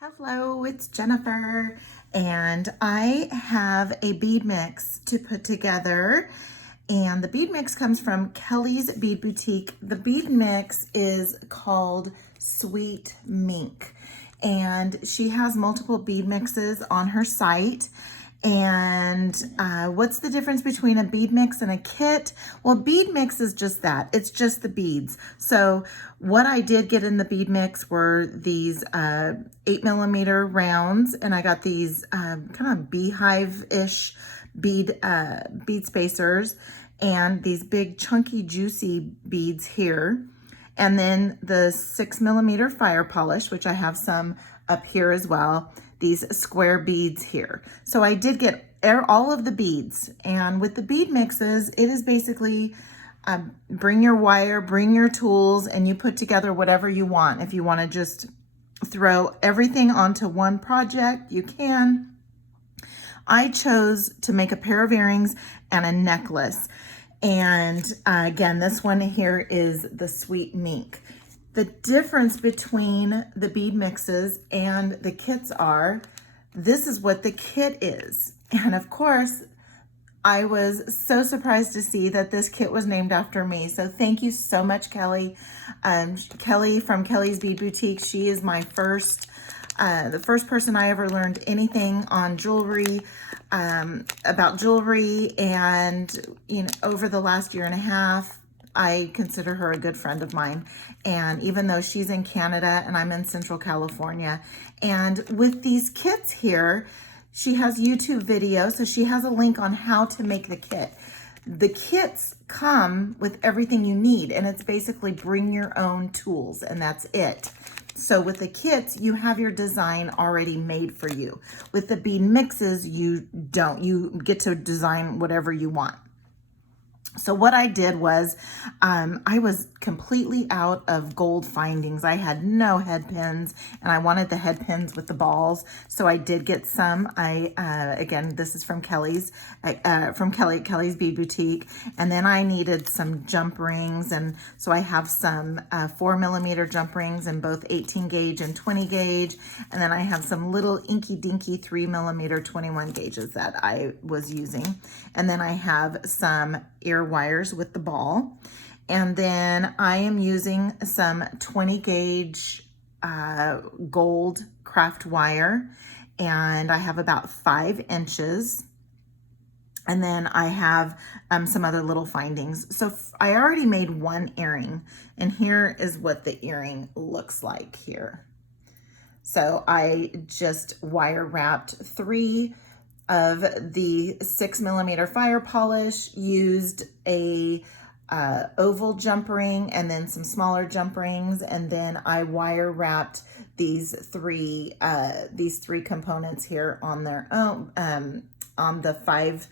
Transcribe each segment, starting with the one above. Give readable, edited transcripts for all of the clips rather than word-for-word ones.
Hello, it's Jennifer, and I have a bead mix to put together. And the bead mix comes from Kellie's Bead Boutique. The bead mix is called Sweet Mink, and she has multiple bead mixes on her site. And what's the difference between a bead mix and a kit? Well, bead mix is just that. It's just the beads. So what I did get in the bead mix were these 8mm rounds, and I got these kind of beehive-ish bead spacers, and these big chunky juicy beads here. And then the 6mm fire polish, which I have some up here as well, these square beads here. So I did get all of the beads. And with the bead mixes, it is basically bring your wire, bring your tools, and you put together whatever you want. If you want to just throw everything onto one project, you can. I chose to make a pair of earrings and a necklace. And again, this one here is the Sweet Mink. The difference between the bead mixes and the kits are, this is what the kit is. And of course, I was so surprised to see that this kit was named after me. So thank you so much, Kellie. Kellie from Kellie's Bead Boutique. She is my the first person I ever learned anything on jewelry, about jewelry. And, you know, over the last year and a half, I consider her a good friend of mine. And even though she's in Canada and I'm in Central California, and with these kits here, she has YouTube videos, so she has a link on how to make the kit. The kits come with everything you need, and it's basically bring your own tools, and that's it. So with the kits, you have your design already made for you. With the bead mixes, you don't. You get to design whatever you want. So what I did was, I was completely out of gold findings. I had no head pins, and I wanted the head pins with the balls. So I did get some. Again, this is from Kellie's Bead Boutique. And then I needed some jump rings. And so I have some 4mm jump rings in both 18 gauge and 20 gauge. And then I have some little inky dinky 3mm 21 gauges that I was using. And then I have some ear wires with the ball. And then I am using some 20 gauge gold craft wire, and I have about 5 inches. And then I have some other little findings. So I already made one earring, and here is what the earring looks like here. So I just wire wrapped 3 of the 6mm fire polish, used a oval jump ring and then some smaller jump rings, and then I wire wrapped these three components here on their own, on the 5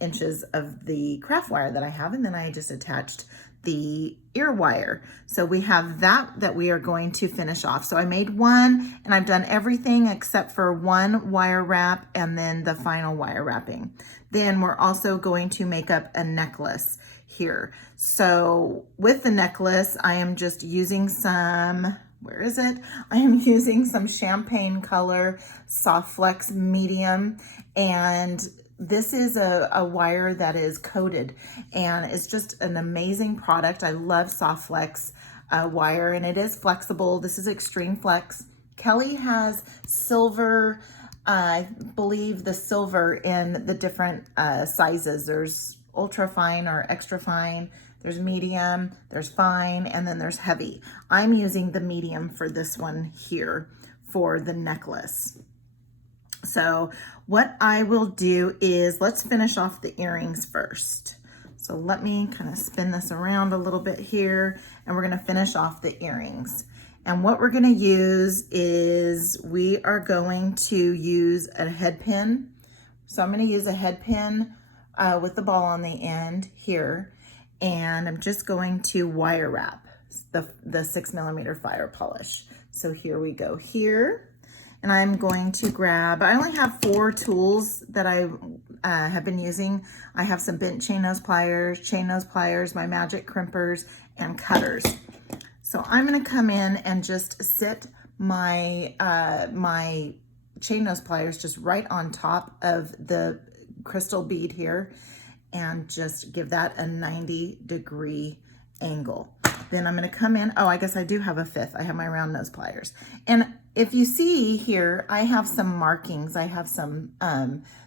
inches of the craft wire that I have, and then I just attached the ear wire. So we have that we are going to finish off. So I made one, and I've done everything except for one wire wrap and then the final wire wrapping. Then we're also going to make up a necklace here. So with the necklace, I am just using some, where is it? I am using some champagne color soft flex medium, and this is a wire that is coated, and it's just an amazing product. I love soft flex wire, and it is flexible. This is Extreme Flex. Kellie has silver, I believe the silver in the different sizes. There's ultra fine or extra fine, there's medium, there's fine, and then there's heavy. I'm using the medium for this one here for the necklace. So what I will do is, let's finish off the earrings first. So let me kind of spin this around a little bit here, and we're going to finish off the earrings. And what we're going to use is, we are going to use a head pin. So I'm going to use a head pin with the ball on the end here, and I'm just going to wire wrap the 6mm fire polish. So here we go here. And I'm going to grab, I only have 4 tools that I have been using. I have some bent chain nose pliers, my magic crimpers, and cutters. So I'm gonna come in and just sit my, my chain nose pliers just right on top of the crystal bead here and just give that a 90-degree angle. Then I'm going to come in. Oh, I guess I do have a fifth. I have my round nose pliers. And if you see here, I have some markings. I have some,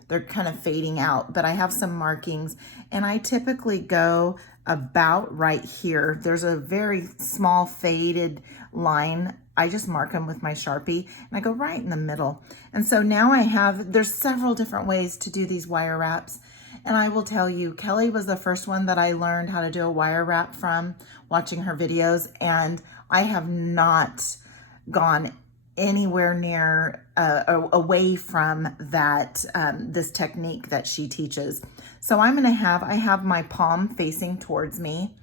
they're kind of fading out, but I have some markings, and I typically go about right here. There's a very small faded line. I just mark them with my Sharpie, and I go right in the middle. And so now I have, there's several different ways to do these wire wraps. And I will tell you, Kellie was the first one that I learned how to do a wire wrap from, watching her videos, and I have not gone anywhere near away from that, this technique that she teaches. So I have my palm facing towards me.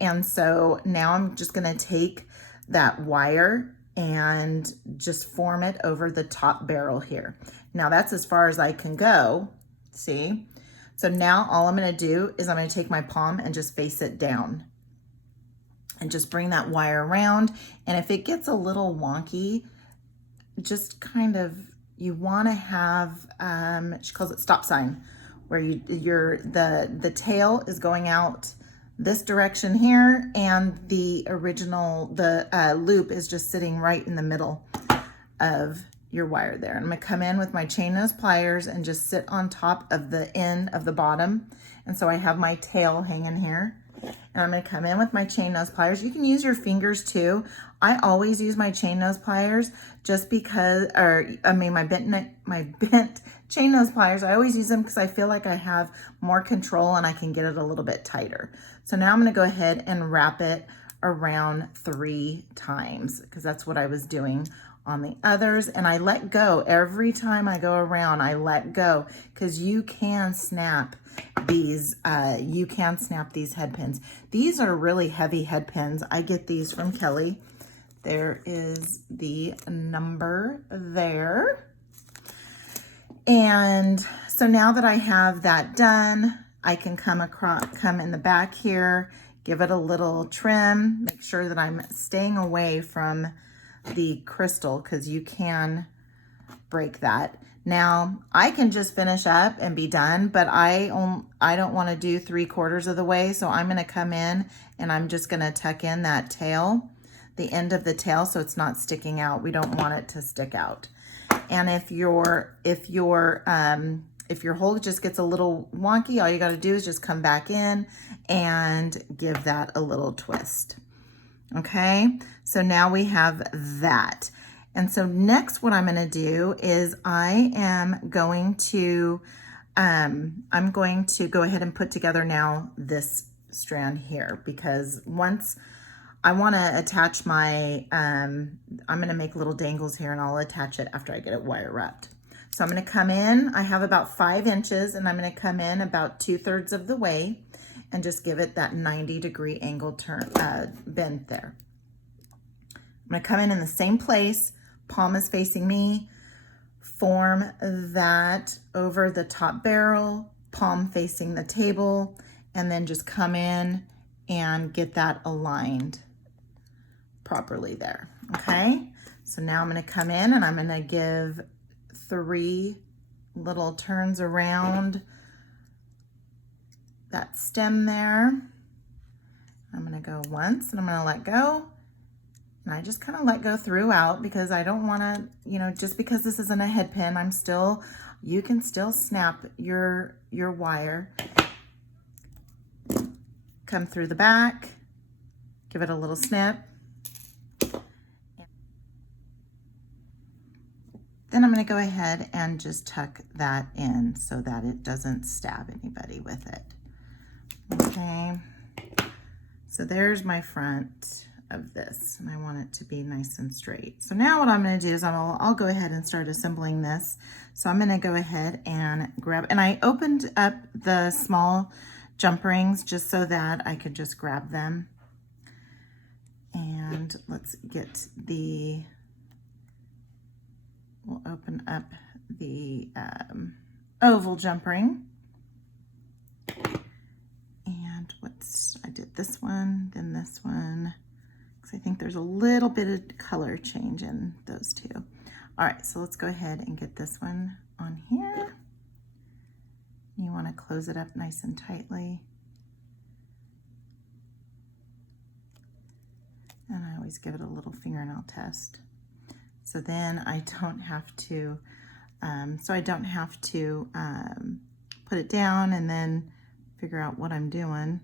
And so now I'm just gonna take that wire and just form it over the top barrel here. Now that's as far as I can go, see? So now all I'm gonna do is I'm gonna take my palm and just face it down and just bring that wire around. And if it gets a little wonky, just kind of, you wanna have, she calls it stop sign, where the tail is going out this direction here, and the loop is just sitting right in the middle of your wire there. And I'm gonna come in with my chain nose pliers and just sit on top of the end of the bottom. And so I have my tail hanging here. And I'm gonna come in with my chain nose pliers. You can use your fingers too. I always use my chain nose pliers just because, my bent chain nose pliers, I always use them because I feel like I have more control and I can get it a little bit tighter. So now I'm gonna go ahead and wrap it around 3 times, because that's what I was doing on the others. And I let go every time I go around. I let go, because you can snap these head pins. These are really heavy head pins. I get these from Kellie. There is the number there. And so now that I have that done, I can come in the back here, give it a little trim, make sure that I'm staying away from the crystal, because you can break that. Now I can just finish up and be done, but I don't want to do 3/4 of the way. So I'm going to come in and I'm just going to tuck in that tail, the end of the tail, so it's not sticking out. We don't want it to stick out. And if your hole just gets a little wonky, all you got to do is just come back in and give that a little twist. Okay, so now we have that. And so next what I'm going to do is I'm going to go ahead and put together now this strand here, because once I want to attach my, I'm going to make little dangles here, and I'll attach it after I get it wire wrapped. So I'm going to come in, I have about 5 inches, and I'm going to come in about 2/3 of the way and just give it that 90-degree angle turn, bend there. I'm going to come in the same place, palm is facing me, form that over the top barrel, palm facing the table, and then just come in and get that aligned properly there. Okay, so now I'm going to come in and I'm going to give 3 little turns around that stem there. I'm going to go once and I'm going to let go. And I just kind of let go throughout, because I don't want to, just because this isn't a head pin, you can still snap your wire. Come through the back, give it a little snip. Then I'm going to go ahead and just tuck that in so that it doesn't stab anybody with it. Okay, so there's my front of this, and I want it to be nice and straight. So now what I'm going to do is I'll go ahead and start assembling this. So I'm going to go ahead and grab, and I opened up the small jump rings just so that I could just grab them. And let's get we'll open up the oval jump ring. And I did this one, then this one, because I think there's a little bit of color change in those two. All right, so let's go ahead and get this one on here. You want to close it up nice and tightly. And I always give it a little fingernail test. So then I don't have to, put it down and then figure out what I'm doing.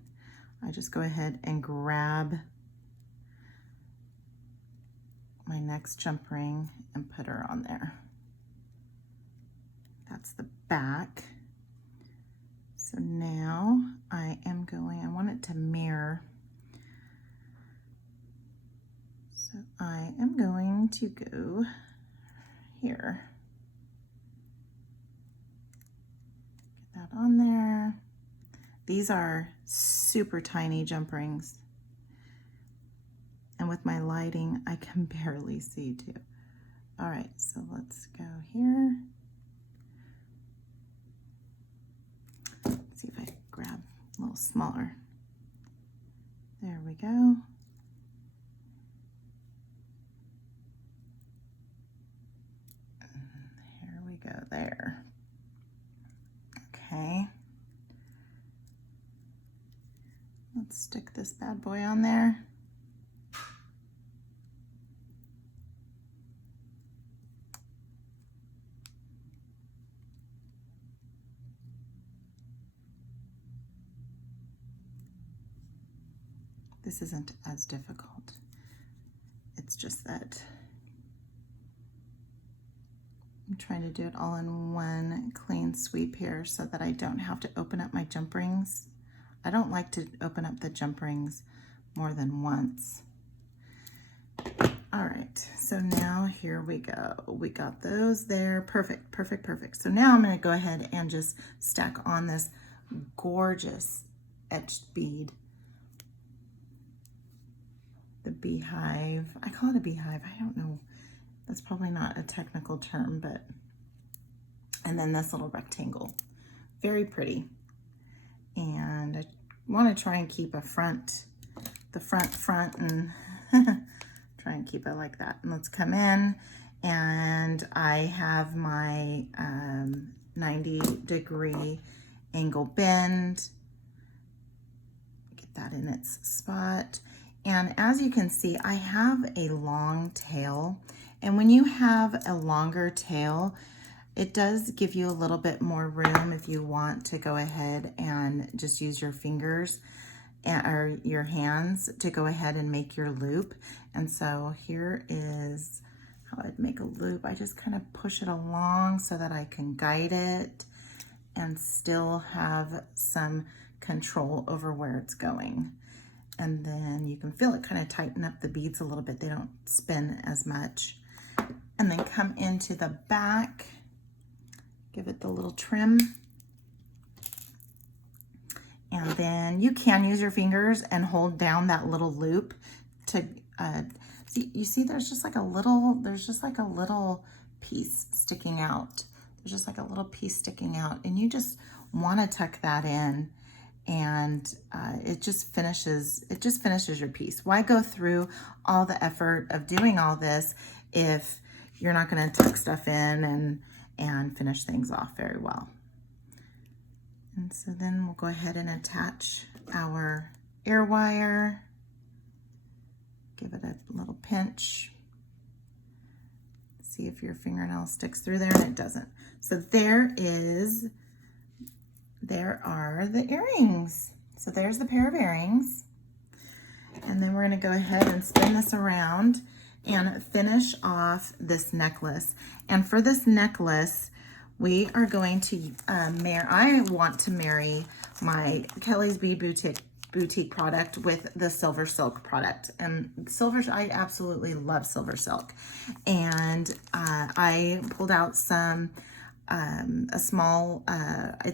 I just go ahead and grab my next jump ring and put her on there. That's the back. So now I want it to mirror. So I am going to go here. Get that on there. These are super tiny jump rings. And with my lighting, I can barely see too. All right, so let's go here. Let's see if I can grab a little smaller. There we go. Here we go there. Okay. Let's stick this bad boy on there. This isn't as difficult. It's just that I'm trying to do it all in one clean sweep here so that I don't have to open up my jump rings. I don't like to open up the jump rings more than once. All right, so now here we go. We got those there. Perfect, perfect, perfect. So now I'm gonna go ahead and just stack on this gorgeous etched bead. The beehive. I call it a beehive. I don't know. That's probably not a technical term, but, and then this little rectangle. Very pretty. And I want to try and keep the front and try and keep it like that. And let's come in, and I have my 90-degree angle bend. Get that in its spot. And as you can see, I have a long tail. And when you have a longer tail, it does give you a little bit more room if you want to go ahead and just use your fingers or your hands to go ahead and make your loop. And so here is how I'd make a loop. I just kind of push it along so that I can guide it and still have some control over where it's going. And then you can feel it kind of tighten up the beads a little bit. They don't spin as much. And then come into the back, give it the little trim. And then you can use your fingers and hold down that little loop to, you see there's just like a little piece sticking out. There's just like a little piece sticking out, and you just want to tuck that in. And it just finishes your piece. Why go through all the effort of doing all this if you're not going to tuck stuff in and finish things off very well? And so then we'll go ahead and attach our air wire. Give it a little pinch. See if your fingernail sticks through there, and it doesn't. So there are the earrings. So there's the pair of earrings. And then we're going to go ahead and spin this around and finish off this necklace. And for this necklace, we are going to I want to marry my Kellie's Bead Boutique product with the SilverSilk product. And I absolutely love SilverSilk. And I pulled out some a small, I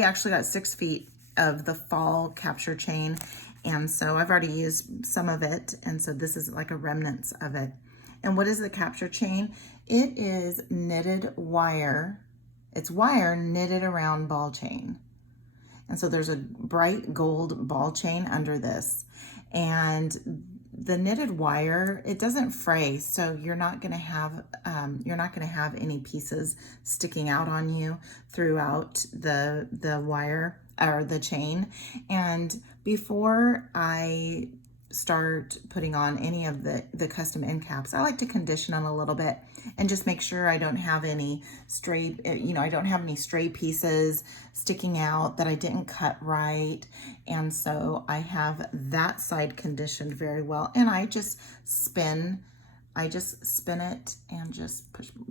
actually got 6 feet of the fall capture chain. And so I've already used some of it. And so this is like a remnants of it. And what is the capture chain? It is knitted wire. It's wire knitted around ball chain. And so there's a bright gold ball chain under this. And the knitted wire, it doesn't fray, so you're not going to have any pieces sticking out on you throughout the wire or the chain. And before I start putting on any of the custom end caps, I like to condition them a little bit and just make sure I don't have any stray, I don't have any stray pieces sticking out that I didn't cut right. And so I have that side conditioned very well. And I just spin it and just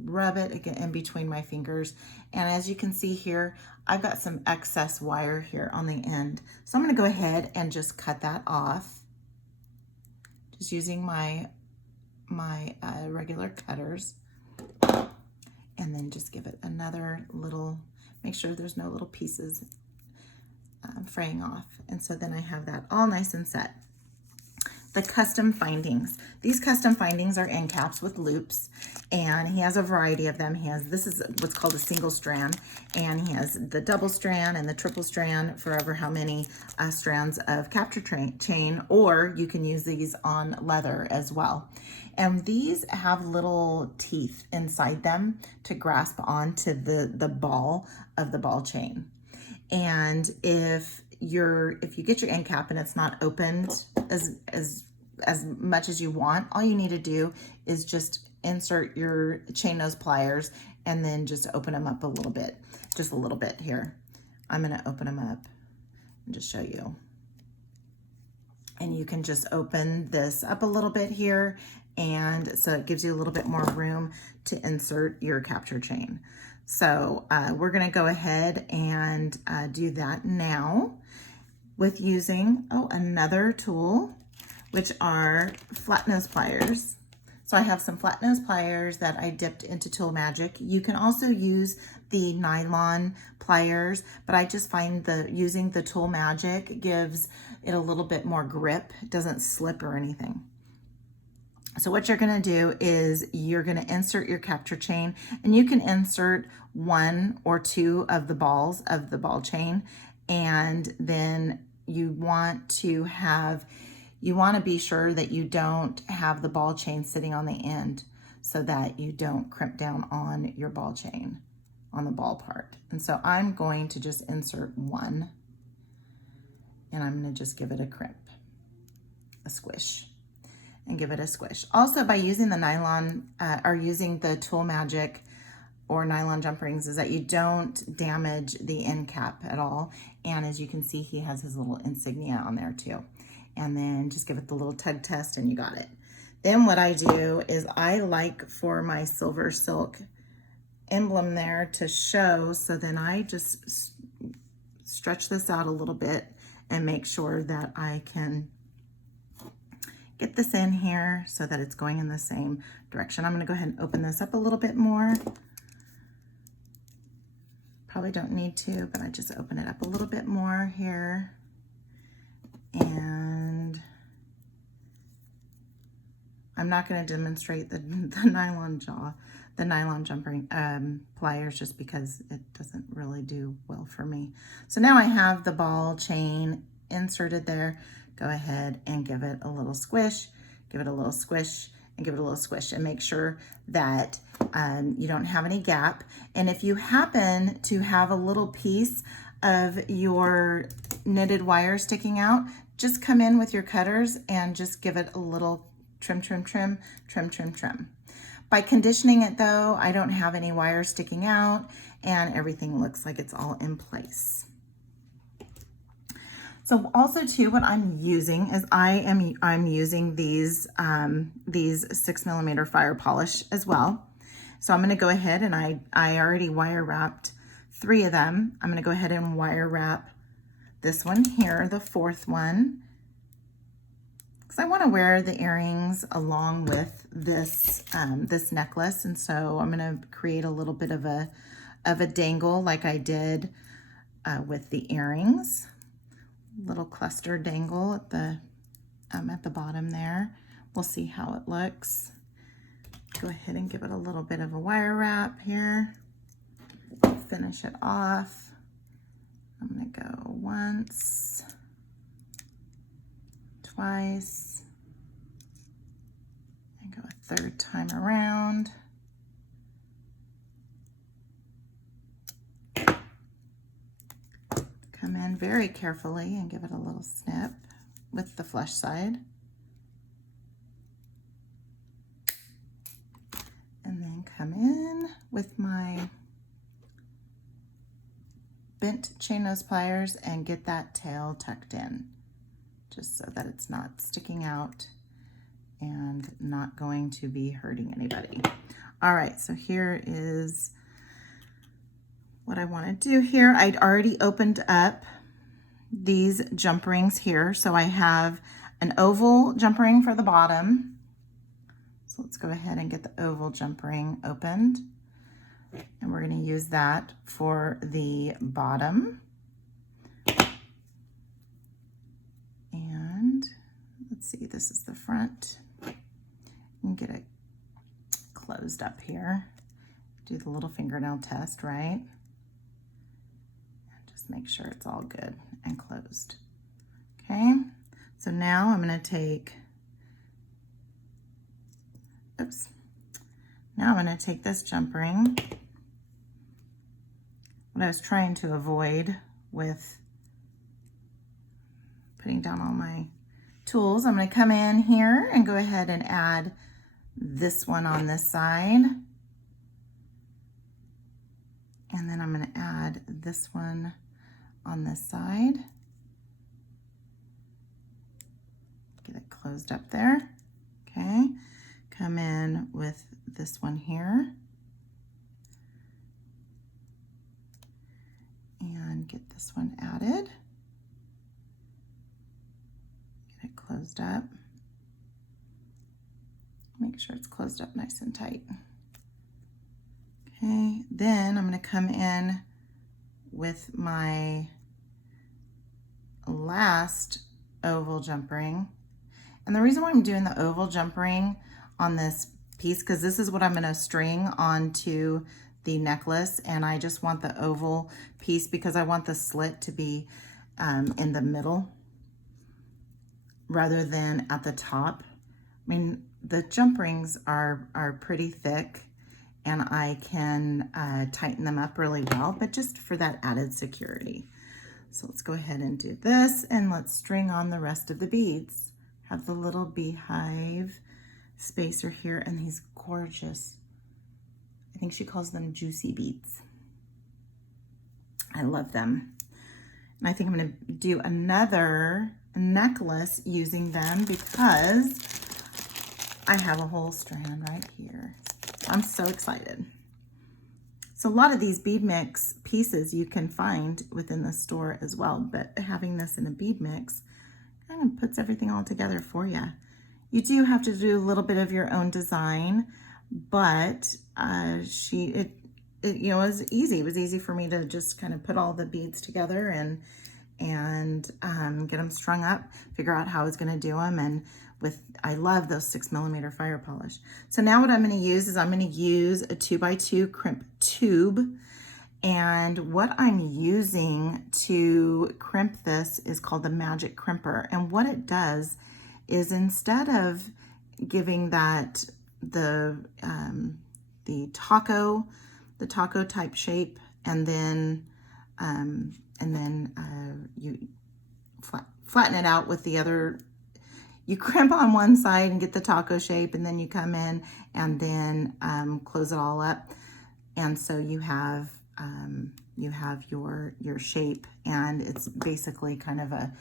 rub it again in between my fingers. And as you can see here, I've got some excess wire here on the end. So I'm gonna go ahead and just cut that off. Just using my regular cutters, and then just give it another little, make sure there's no little pieces fraying off. And so then I have that all nice and set. The custom findings. These custom findings are end caps with loops, and he has a variety of them. This is what's called a single strand, and he has the double strand and the triple strand for ever how many strands of capture chain, or you can use these on leather as well. And these have little teeth inside them to grasp onto the ball of the ball chain. And if you get your end cap and it's not opened as much as you want, all you need to do is just insert your chain nose pliers and then just open them up a little bit, just a little bit here. I'm going to open them up and just show you. And you can just open this up a little bit here, and so it gives you a little bit more room to insert your capture chain. So we're going to go ahead and do that now with using another tool, which are flat nose pliers. So I have some flat nose pliers that I dipped into Tool Magic. You can also use the nylon pliers, but I just find using the Tool Magic gives it a little bit more grip. It doesn't slip or anything. So what you're gonna do is you're gonna insert your capture chain, and you can insert 1 or 2 of the balls of the ball chain, and then you want to be sure that you don't have the ball chain sitting on the end so that you don't crimp down on your ball chain on the ball part. And so I'm going to just insert 1, and I'm gonna just give it a crimp, a squish, and give it a squish. Also, by using the nylon or using the Tool Magic or nylon jump rings, is that you don't damage the end cap at all. And as you can see, he has his little insignia on there too. And then just give it the little tug test and you got it. Then what I do is I like for my SilverSilk emblem there to show, so then I just stretch this out a little bit and make sure that I can get this in here so that it's going in the same direction. I'm going to go ahead and open this up a little bit more. Probably don't need to, but I just open it up a little bit more here. And I'm not going to demonstrate the nylon jumper pliers just because it doesn't really do well for me. So now I have the ball chain inserted there. Go ahead and give it a little squish, give it a little squish, and give it a little squish, and make sure that you don't have any gap. And if you happen to have a little piece of your knitted wire sticking out, just come in with your cutters and just give it a little trim, trim, trim, trim, trim, trim. By conditioning it though, I don't have any wire sticking out and everything looks like it's all in place. So also too, what I'm using is I'm using these 6mm fire polish as well. So I'm going to go ahead and I already wire wrapped 3 of them. I'm going to go ahead and wire wrap this one here, the 4th one, because I want to wear the earrings along with this this necklace, and so I'm going to create a little bit of a dangle like I did with the earrings. Little cluster dangle at the bottom there. We'll see how it looks. Go ahead and give it a little bit of a wire wrap here. Finish it off. I'm gonna go once, twice, third time around. Come in very carefully and give it a little snip with the flush side. And then come in with my bent chain nose pliers and get that tail tucked in, just so that it's not sticking out and not going to be hurting anybody. All right, so here is what I want to do here. I'd already opened up these jump rings here. So I have an oval jump ring for the bottom. So let's go ahead and get the oval jump ring opened. And we're going to use that for the bottom. And let's see, this is the front. And get it closed up here. Do the little fingernail test, right? And just make sure it's all good and closed. Okay, so now I'm going to take, oops. Now I'm going to take this jump ring. What I was trying to avoid with putting down all my tools, I'm going to come in here and go ahead and add this one on this side. And then I'm going to add this one on this side. Get it closed up there. Okay. Come in with this one here. And get this one added. Get it closed up. Make sure it's closed up nice and tight. Okay, then I'm going to come in with my last oval jump ring. And the reason why I'm doing the oval jump ring on this piece, because this is what I'm going to string onto the necklace, and I just want the oval piece because I want the slit to be in the middle rather than at the top. I mean, the jump rings are pretty thick, and I can tighten them up really well, but just for that added security. So let's go ahead and do this, and let's string on the rest of the beads. Have the little beehive spacer here, and these gorgeous, I think she calls them juicy beads. I love them. And I think I'm going to do another necklace using them because I have a whole strand right here. I'm so excited. So a lot of these bead mix pieces you can find within the store as well, but having this in a bead mix kind of puts everything all together for you. You do have to do a little bit of your own design, but it was easy. It was easy for me to just kind of put all the beads together and get them strung up, figure out how I was going to do them, and I love those 6mm fire polish. So now what I'm going to use is I'm going to use a 2x2 crimp tube, and what I'm using to crimp this is called the Magic Crimper. And what it does is, instead of giving that the taco type shape, and then you flatten it out with the other. You crimp on one side and get the taco shape, and then you come in and then close it all up, and so you have your shape, and it's basically kind of a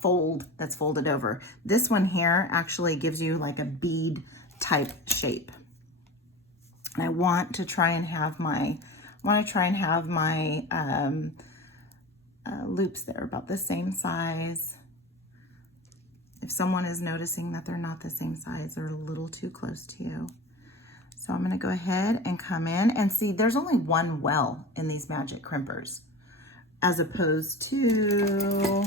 fold that's folded over. This one here actually gives you like a bead type shape. And I want to try and have my loops there about the same size. If someone is noticing that they're not the same size, they're a little too close to you. So I'm going to go ahead and come in and see there's only one well in these Magic Crimpers, as opposed to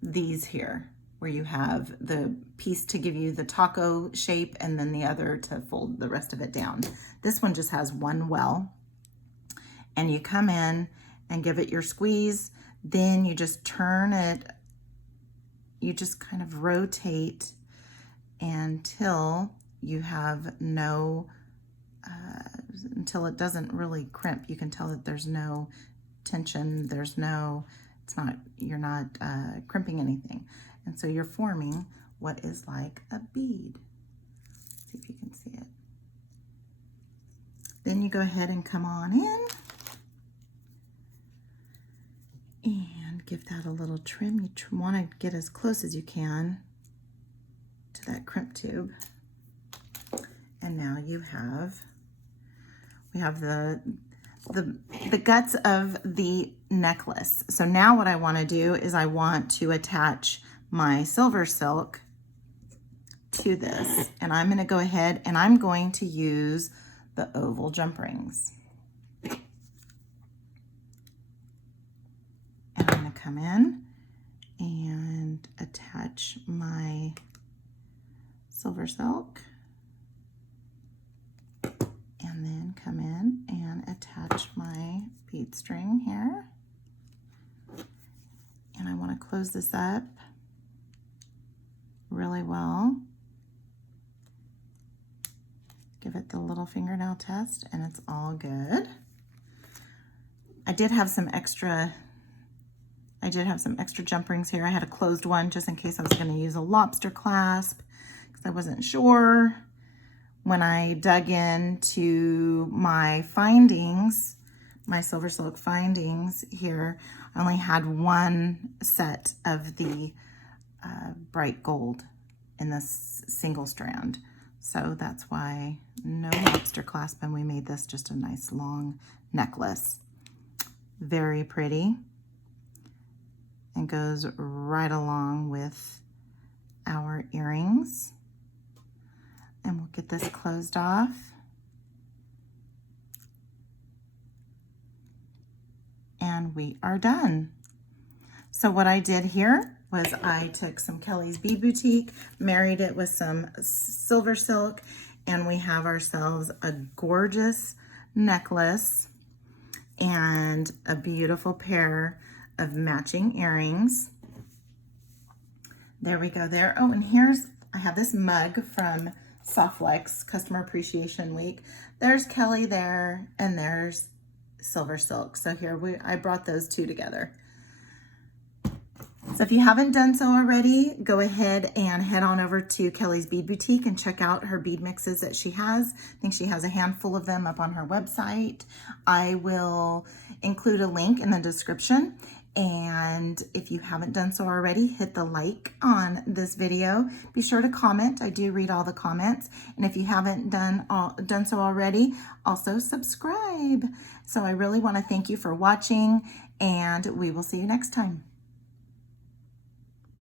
these here, where you have the piece to give you the taco shape and then the other to fold the rest of it down. This one just has one well, and you come in and give it your squeeze. Then you just turn it, you just kind of rotate until you have no, until it doesn't really crimp. You can tell that there's no tension, there's no, it's not, you're not crimping anything. And so you're forming what is like a bead. See if you can see it. Then you go ahead and come on in and give that a little trim. You want to get as close as you can to that crimp tube. And now you have, we have the guts of the necklace. So now what I want to do is I want to attach my SilverSilk to this, and I'm going to go ahead and I'm going to use the oval jump rings. And I'm going to come in and attach my SilverSilk, and then come in and attach my bead string here. And I want to close this up really well. Give it the little fingernail test and it's all good. I did have some extra jump rings here. I had a closed one just in case I was going to use a lobster clasp because I wasn't sure. When I dug into my findings, my SilverSilk findings here, I only had one set of the bright gold in this single strand. So that's why no lobster clasp, and we made this just a nice long necklace. Very pretty, and goes right along with our earrings. And we'll get this closed off. And we are done. So what I did here was I took some Kellie's Bead Boutique, married it with some SilverSilk, and we have ourselves a gorgeous necklace and a beautiful pair of matching earrings. There we go there. Oh, and I have this mug from Softflex Customer Appreciation Week. There's Kellie there, and there's SilverSilk. So here I brought those two together. So if you haven't done so already, go ahead and head on over to Kellie's Bead Boutique and check out her bead mixes that she has. I think she has a handful of them up on her website. I will include a link in the description. And if you haven't done so already, hit the like on this video. Be sure to comment. I do read all the comments. And if you haven't done so already, also subscribe. So I really want to thank you for watching, and we will see you next time.